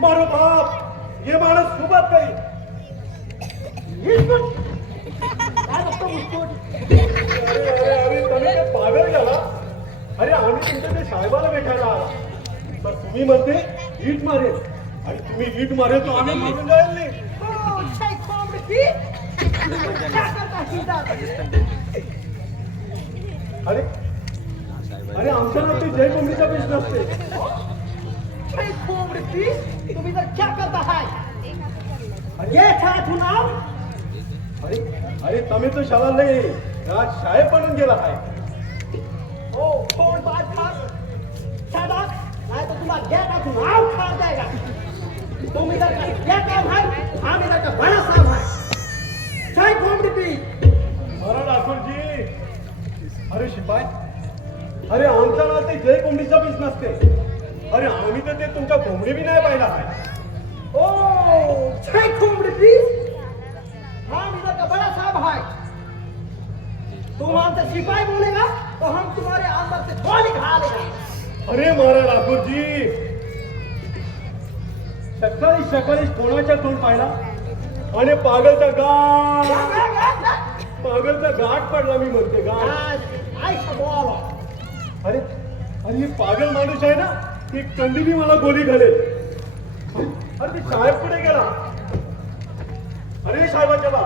मारो बाप ये માણસ શું વાત अरे अरे अरे झाला. अरे आम्ही ते साहेबाला भेटायला आला. तर तुम्ही तुम्ही नाही. हो, अरे अरे आमच्या ना ते जय कोंबडीचा बिझनेस असते. Sei como aqui? Tu me dá caca da rai. ये था तू नाव? अरे अरे तुम्ही तर शाळा नाही. शाळेत पडून गेला आहे. ओ कोण बात था शादा नाही तर तुला घ्या का तू नाव खा जाएगा तुम इधर का क्या काम है हम इधर का बड़ा साहब है जय कोमड़ी मरा ठाकूरजी अरे शिपाय अरे आमच्या नाते जय कोंबडीचा पीस नसते अरे आम्ही तर ते तुमच्या कोंबडी बी नाही पाहिला आहे. ओ जय कोमड़ी हम इधर का बड़ा साहब है तुम हमसे सिपाही बोलेगा तो हम तुम्हारे अंदर से गोली खा लेगा अरे महाराज ठाकूरजी सकाळी सकाळी कोणाच्या तोंड पाहिला? आणि पागलचा गाठ. पागलचा गाठ पडला मी म्हणते गाठ. अरे अरे हे पागल माणूस आहे ना? ती कंटिन्यू मला गोली घालेल. अरे ती साहेब कुठे गेला? अरे साहेबा बा